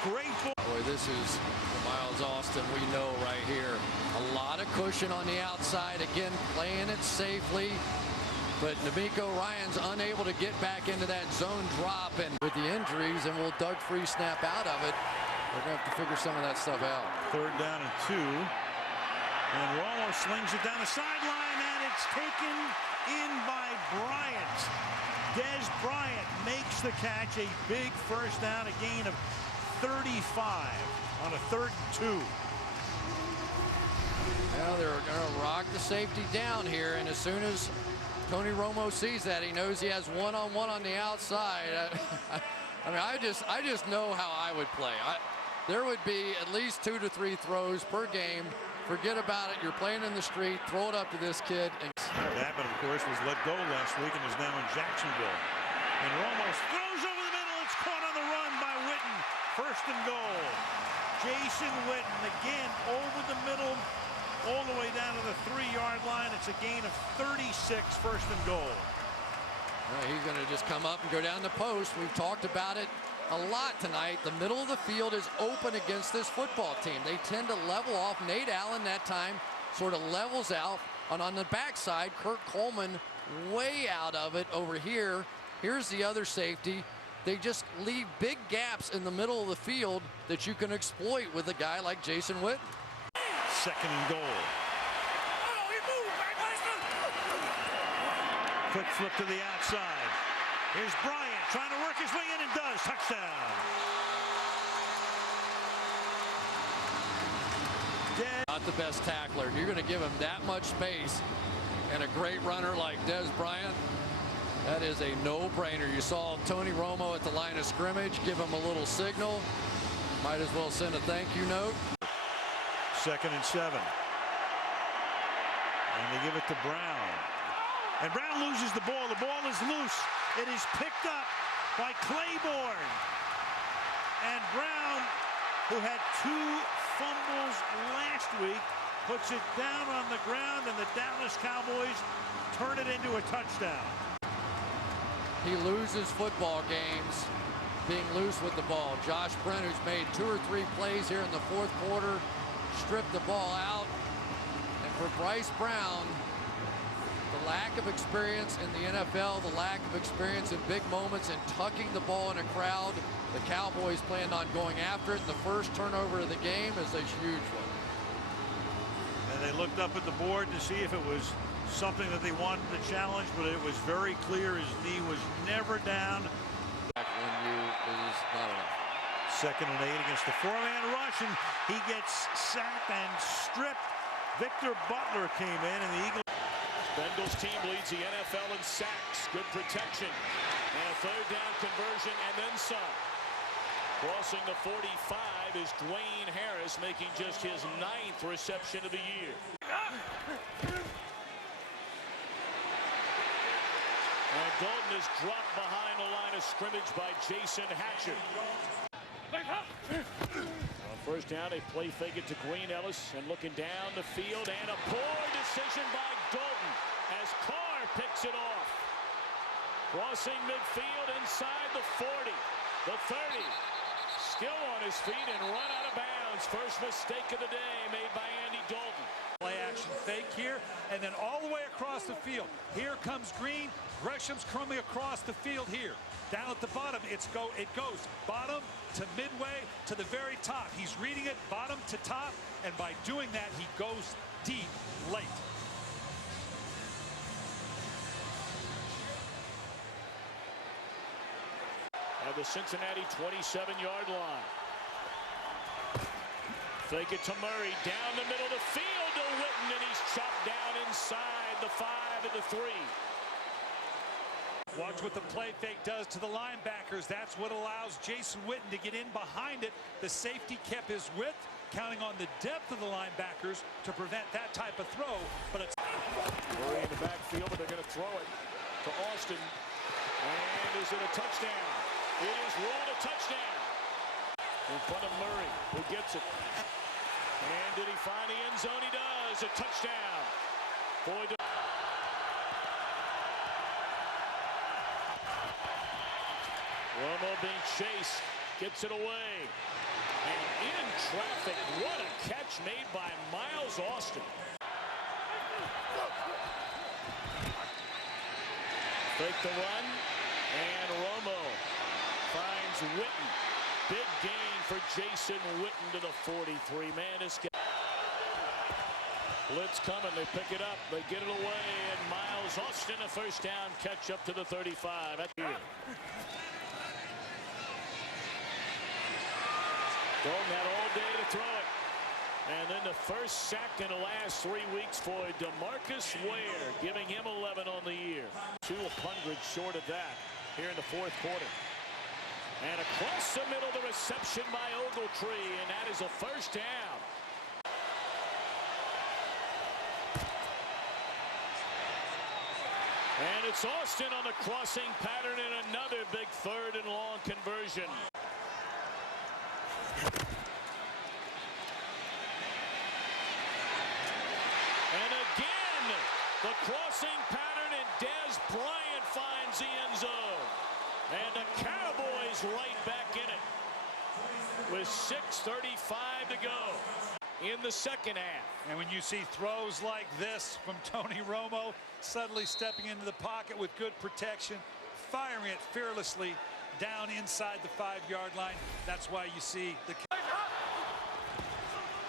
Great ball. Boy, this is Miles Austin we know right here. A lot of cushion on the outside. Again, playing it safely. But D'Amico Ryan's unable to get back into that zone drop, and with the injuries, and will Doug Free snap out of it, they're going to have to figure some of that stuff out. 3rd down and 2. And Romo slings it down the sideline, and it's taken in by Bryant. Dez Bryant makes the catch, a big 1st down, a gain of 35 on a 3rd and 2. Now they're going to rock the safety down here, and as soon as Tony Romo sees that, he knows he has one-on-one on the outside. I mean, I just know how I would play. There would be at least 2 to 3 throws per game. Forget about it. You're playing in the street. Throw it up to this kid. And Babbitt, of course, was let go last week and is now in Jacksonville. And Romo throws over the middle. It's caught on the run by Witten. 1st and goal. Jason Witten again over the middle, all the way down to the 3-yard line. It's a gain of 36, 1st and goal. he's going to just come up and go down the post. We've talked about it a lot tonight. The middle of the field is open against this football team. They tend to level off. Nate Allen that time sort of levels out. And on the backside, Kurt Coleman way out of it over here. Here's the other safety. They just leave big gaps in the middle of the field that you can exploit with a guy like Jason Witten. 2nd and goal. Quick flip to the outside. Here's Bryant trying to work his way in and does. Touchdown. Not the best tackler. You're going to give him that much space and a great runner like Des Bryant. That is a no-brainer. You saw Tony Romo at the line of scrimmage give him a little signal. Might as well send a thank you note. 2nd and 7. And they give it to Brown. And Brown loses the ball. The ball is loose. It is picked up by Claiborne. And Brown, who had 2 fumbles last week, puts it down on the ground, and the Dallas Cowboys turn it into a touchdown. He loses football games being loose with the ball. Josh Brent, who's made 2 or 3 plays here in the 4th quarter, stripped the ball out. And for Bryce Brown, the lack of experience in the NFL, the lack of experience in big moments and tucking the ball in a crowd, the Cowboys planned on going after it. The first turnover of the game is a huge one. And they looked up at the board to see if it was something that they wanted to challenge, but it was very clear his knee was never down. When you is not enough. 2nd and 8 against the 4-man rush, and he gets sacked and stripped. Victor Butler came in, and the Eagles. Bengals team leads the NFL in sacks. Good protection. And a 3rd down conversion and then some. Crossing the 45 is Dwayne Harris, making just his 9th reception of the year. And Dalton is dropped behind the line of scrimmage by Jason Hatcher. On 1st down, they play fake it to Green Ellis, and looking down the field, and a poor decision by Dalton as Carr picks it off. Crossing midfield inside the 40, the 30, still on his feet and run out of bounds. First mistake of the day made by Andy Dalton. Play action fake here, and then all the way across the field. Here comes Green. Gresham's coming across the field here. Down at the bottom, it goes bottom to midway to the very top. He's reading it bottom to top, and by doing that, he goes deep late. At the Cincinnati 27-yard line. Fake it to Murray, down the middle of the field to Witten, and he's chopped down inside the 5 and the 3. Watch what the play fake does to the linebackers. That's what allows Jason Witten to get in behind it. The safety kept his width, counting on the depth of the linebackers to prevent that type of throw. But it's Murray in the backfield, but they're going to throw it to Austin. And is it a touchdown? It is ruled a touchdown. In front of Murray, who gets it. And did he find the end zone? He does. A touchdown. Boyd. Romo being chased, gets it away. And in traffic, what a catch made by Miles Austin. Fake the run, and Romo finds Witten. Big gain for Jason Witten to the 43. Man, this guy. Blitz coming, they pick it up, they get it away, and Miles Austin a 1st down catch up to the 35. At here. Dalton had all day to throw it. And then the first sack in the last 3 weeks for DeMarcus Ware, giving him 11 on the year. 200 short of that here in the 4th quarter. And across the middle, the reception by Ogletree, and that is a 1st down. And it's Austin on the crossing pattern and another big 3rd and long conversion. And again, the crossing pattern, and Des Bryant finds the end zone. And the Cowboys right back with 6:35 to go in the second half. And when you see throws like this from Tony Romo, suddenly stepping into the pocket with good protection, firing it fearlessly down inside the 5-yard line, that's why you see the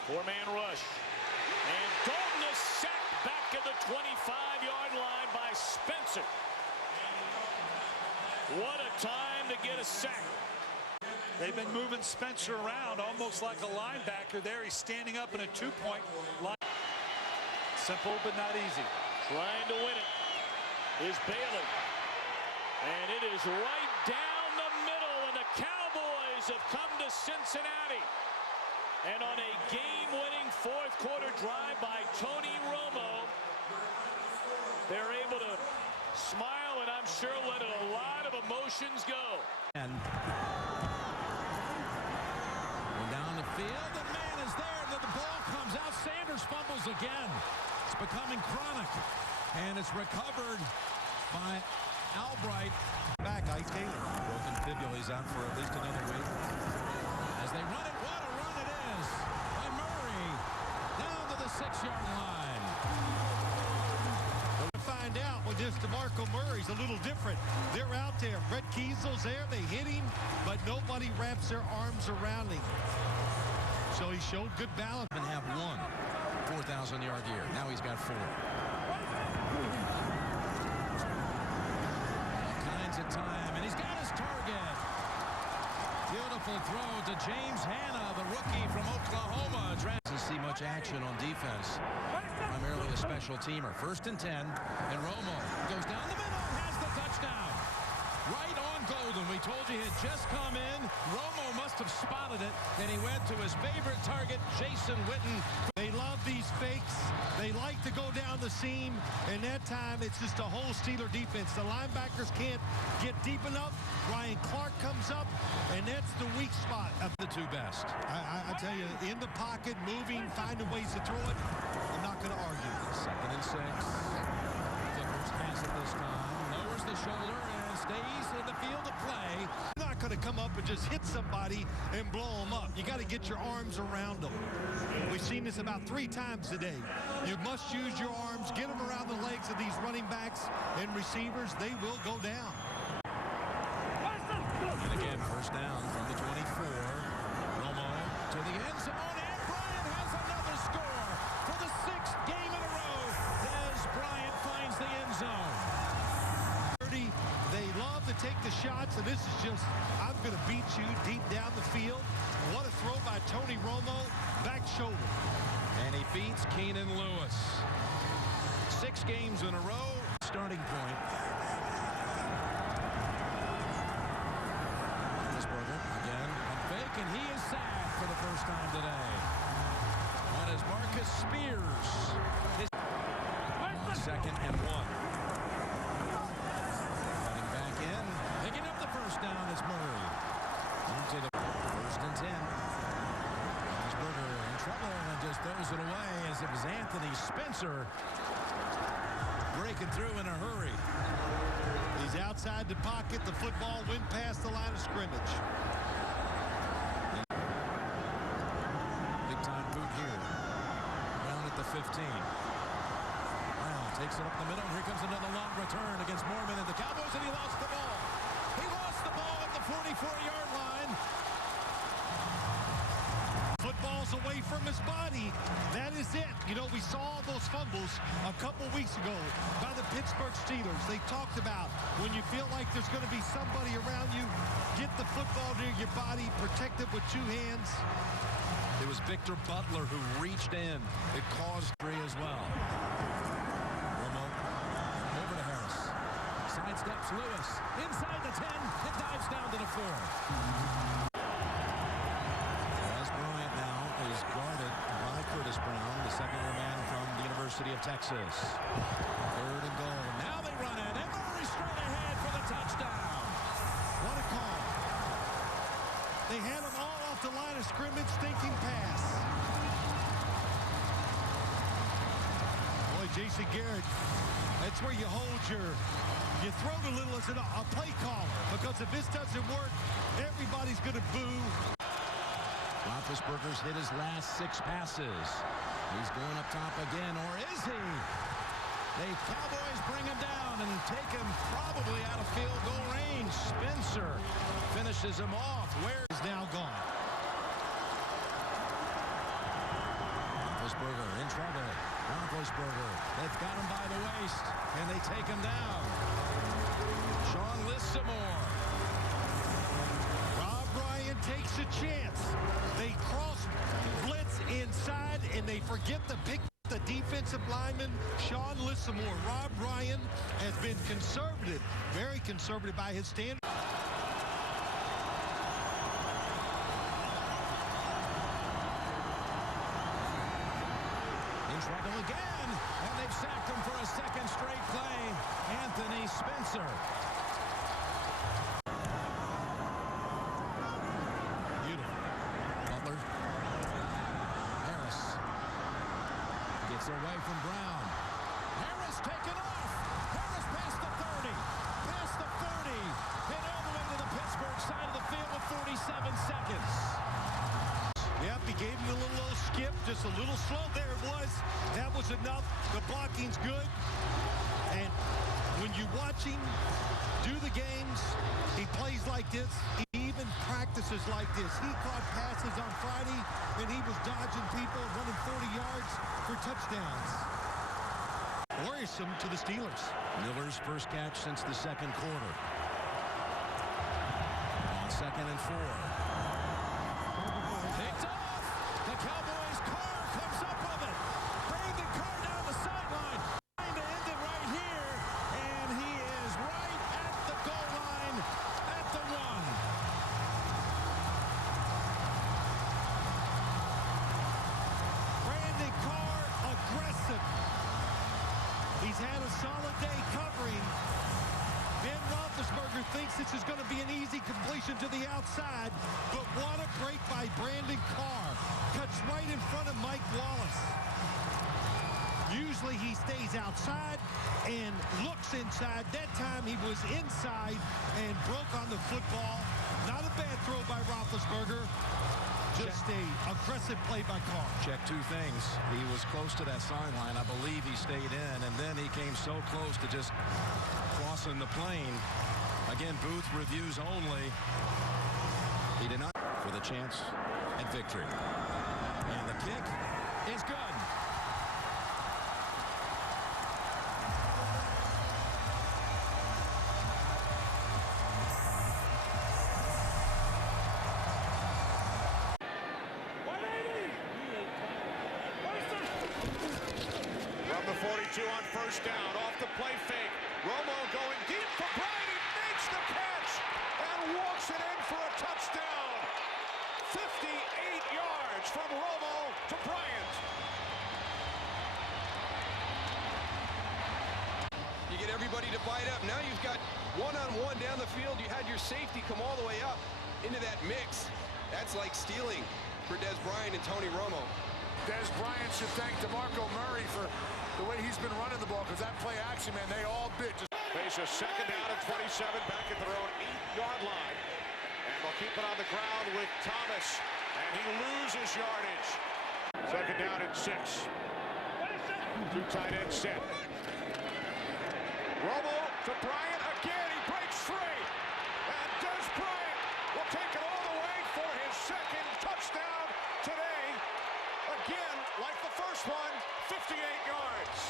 four-man rush. And Dalton is sacked back at the 25-yard line by Spencer. What a time to get a sack. They've been moving Spencer around almost like a linebacker there. He's standing up in a 2-point line. Simple but not easy. Trying to win it is Bailey. And it is right down the middle, and the Cowboys have come to Cincinnati. And on a game-winning fourth-quarter drive by Tony Romo, they're able to smile and I'm sure let a lot of emotions go. And down the field, the man is there, the ball comes out. Sanders fumbles again. It's becoming chronic, and it's recovered by Albright. Back, Ike Taylor. Broken fibula, he's out for at least another week. As they run it, what a run it is by Murray down to the 6-yard line. We'll find out with this DeMarco Murray's a little different. They're out there. Brett Kiesel's there. They hit him, but nobody wraps their arms around him. So he showed good balance. And have one 4,000-yard year. Now he's got 4. All kinds of time, and he's got his target. Beautiful throw to James Hanna, the rookie from Oklahoma. Doesn't see much action on defense. Primarily a special teamer. 1st and 10, and Romo goes down the middle and has the touchdown. Right on Golden. We told you he had just come in. Romo must have spotted it, and he went to his favorite target, Jason Witten. They love these fakes. They like to go down the seam, and that time it's just a whole Steeler defense. The linebackers can't get deep enough. Ryan Clark comes up, and that's the weak spot of the 2 best. I tell you, in the pocket, moving, finding ways to throw it. I'm not going to argue. 2nd and 6. Kickers pass it this time. Lowers the shoulder and stays in the field of play. You're not going to come up and just hit somebody and blow them up. You got to get your arms around them. We've seen this about 3 times today. You must use your arms, get them around the legs of these running backs and receivers. They will go down. And again, 1st down from the 24. Romo to the end zone, and Bryant has another score for the 6th game in a row. Dez Bryant finds the end zone. They love to take the shots, and this is just, I'm going to beat you deep down the field. What a throw by Tony Romo, back shoulder. And he beats Keenan Lewis. 6 games in a row. Starting point. Roethlisberger again on fake, and he is sacked for the first time today. That is Marcus Spears. 2nd and 1. Picking up the 1st down is Murray. Into the 1st and 10. Roethlisberger in trouble and just throws it away as it was Anthony Spencer breaking through in a hurry. He's outside the pocket. The football went past the line of scrimmage. Big time boot here. Down at the 15. Brown takes it up the middle. Here comes another long return against Mormon and the Cowboys, and he lost the ball. He lost the ball at the 44-yard line. Football's away from his body. That is it. You know, we saw those fumbles a couple weeks ago by the Pittsburgh Steelers. They talked about when you feel like there's going to be somebody around you, get the football near your body, protect it with 2 hands. It was Victor Butler who reached in. It caused 3 as well. Romo over to Harris. Sidesteps Lewis. Inside the 10. It dives down to the 4. As Bryant now is guarded by Curtis Brown, the second-year man from the University of Texas. 3rd and goal. Now they run it. And Murray straight ahead for the touchdown. What a call. They had them all off the line of scrimmage thinking pass. Boy, Jason Garrett, that's where you hold you throw it a little as a play caller, because if this doesn't work, everybody's going to boo. Roethlisberger's hit his last 6 passes. He's going up top again, or is he? The Cowboys bring him down and take him probably out of field goal range. Spencer finishes him off. Where is now gone? Roethlisberger in trouble. Roethlisberger, they've got him by the waist, and they take him down. Sean Lissamore. Rob Ryan takes a chance. They cross blitz inside, and they forget to pick the defensive lineman, Sean Lissamore. Rob Ryan has been conservative, very conservative by his standards. In trouble again, and they've sacked him for a second straight play. Anthony Spencer. Beautiful. Butler. Harris gets away from Brown. Harris taken off. Harris past the 30, past the 40, and all the way to the Pittsburgh side of the field with 47 seconds. Yep, he gave him a little skip, just a little slow. There it was. That was enough. The blocking's good. And when you watch him do the games, he plays like this. He even practices like this. He caught passes on Friday, and he was dodging people, running 40 yards for touchdowns. Worrisome to the Steelers. Miller's first catch since the second quarter. On 2nd and 4. Picked off. The Cowboys' car comes up with it. Bring the car down the sideline. Trying to end it right here. And he is right at the goal line at the 1. Brandon Carr, aggressive. He's had a solid day covering. Ben Roethlisberger thinks this is going to be an easy completion to the outside, but what a break by Brandon Carr. Cuts right in front of Mike Wallace. Usually he stays outside and looks inside. That time he was inside and broke on the football. Not a bad throw by Roethlisberger. Just a aggressive play by Carr. Check 2 things. He was close to that sideline. I believe he stayed in, and then he came so close to just crossing the plane. Again, booth reviews only. He did not for the chance at victory. And the kick is good. From the 42 on first down, off the play fake. Romo going deep for Bryant. He makes the catch and walks it in for a touchdown. 58 yards from Romo to Bryant. You get everybody to bite up. Now you've got one-on-one down the field. You had your safety come all the way up into that mix. That's like stealing for Dez Bryant and Tony Romo. Dez Bryant should thank DeMarco Murray for the way he's been running the ball, because that play action, man, they all bit. Face a second down at 27, back at their own 8-yard line. And they'll keep it on the ground with Thomas, and he loses yardage. Second down at 6. 2 tight ends set. Romo to Bryant again. He breaks free. And Dez Bryant will take it all the way for his second touchdown today. Again, like the first one, 58 yards.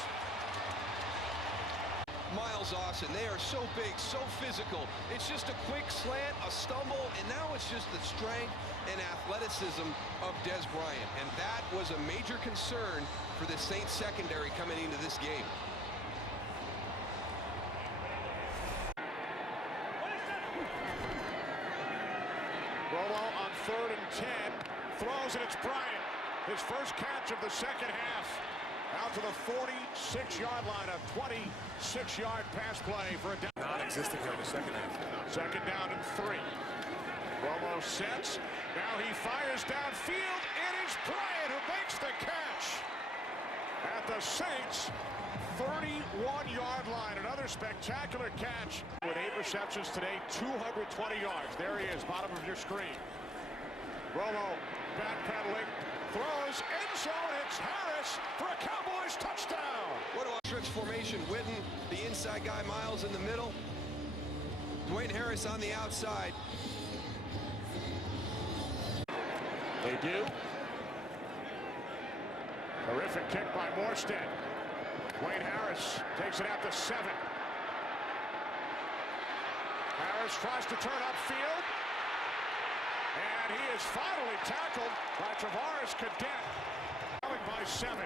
Miles Austin, they are so big, so physical. It's just a quick slant, a stumble, and now it's just the strength and athleticism of Dez Bryant. And that was a major concern for the Saints secondary coming into this game. Romo on 3rd and 10. Throws, and it's Bryant. His first catch of the second half. Out to the 46-yard line. A 26-yard pass play for a down. Non-existent here in the second half. Second down and 3. Romo sets. Now he fires downfield. It is Bryant who makes the catch. At the Saints' 31-yard line. Another spectacular catch. With 8 receptions today, 220 yards. There he is, bottom of your screen. Romo backpedaling, throws, end zone, it's Harris for a Cowboys touchdown. What about stretch formation? Witten, the inside guy, Miles in the middle. Dwayne Harris on the outside. They do. Terrific kick by Morstead. Dwayne Harris takes it out to 7. Harris tries to turn upfield. And he is finally tackled by Travaris Cadet. By 7.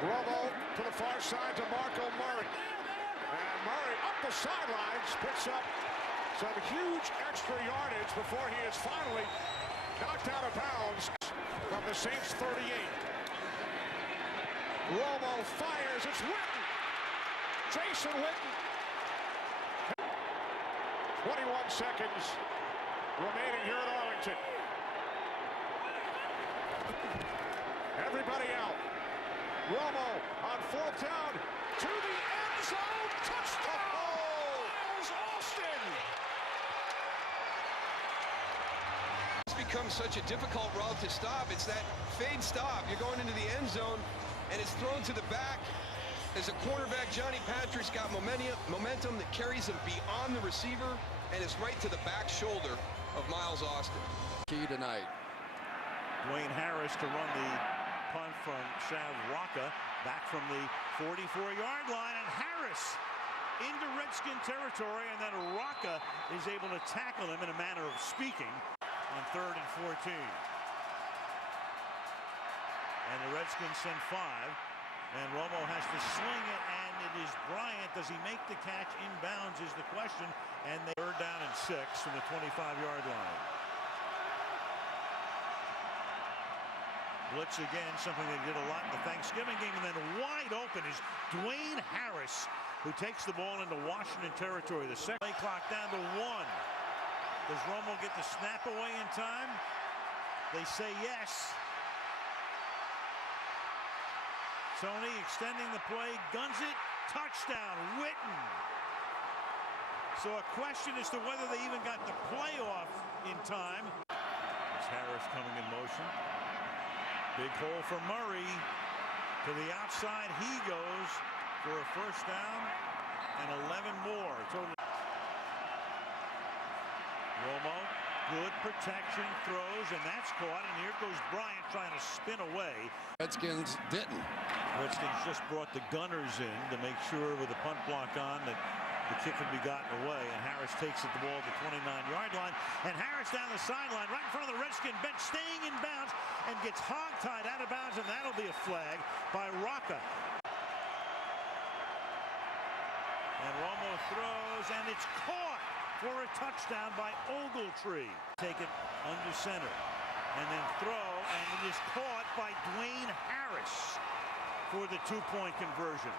Romo to the far side to Marco Murray. And Murray up the sidelines, picks up some huge extra yardage before he is finally knocked out of bounds from the Saints 38. Romo fires, it's Witten. Jason Witten. 21 seconds remaining here at Arlington. Everybody out. Romo on 4th down to the end zone. Touchdown! Miles Austin! It's become such a difficult route to stop. It's that fade stop. You're going into the end zone, and it's thrown to the back. As a cornerback, Johnny Patrick's got momentum that carries him beyond the receiver, and it's right to the back shoulder of Miles Austin. Key tonight. Dwayne Harris to run the punt from Shav Rocca back from the 44-yard line, and Harris into Redskin territory, and then Rocca is able to tackle him in a manner of speaking on 3rd and 14. And the Redskins send 5. And Romo has to sling it, and it is Bryant. Does he make the catch inbounds is the question. And they are down and 6 from the 25-yard line. Blitz again, something they did a lot in the Thanksgiving game. And then wide open is Dwayne Harris, who takes the ball into Washington territory. The second play clock down to 1. Does Romo get the snap away in time? They say yes. Tony extending the play, guns it, touchdown, Witten. So a question as to whether they even got the playoff in time. It's Harris coming in motion. Big hole for Murray. To the outside he goes for a 1st down and 11 more. Total. Romo, good protection, throws, and that's caught. And here goes Bryant trying to spin away. Redskins didn't. Redskins just brought the gunners in to make sure with the punt block on that the kick can be gotten away. And Harris takes it the ball at the 29-yard line. And Harris down the sideline right in front of the Redskin bench, staying in bounds and gets hog-tied out of bounds. And that'll be a flag by Rocca. And Romo throws, and it's caught for a touchdown by Ogletree. Take it under center. And then throw, and it is caught by Dwayne Harris for the 2-point conversion.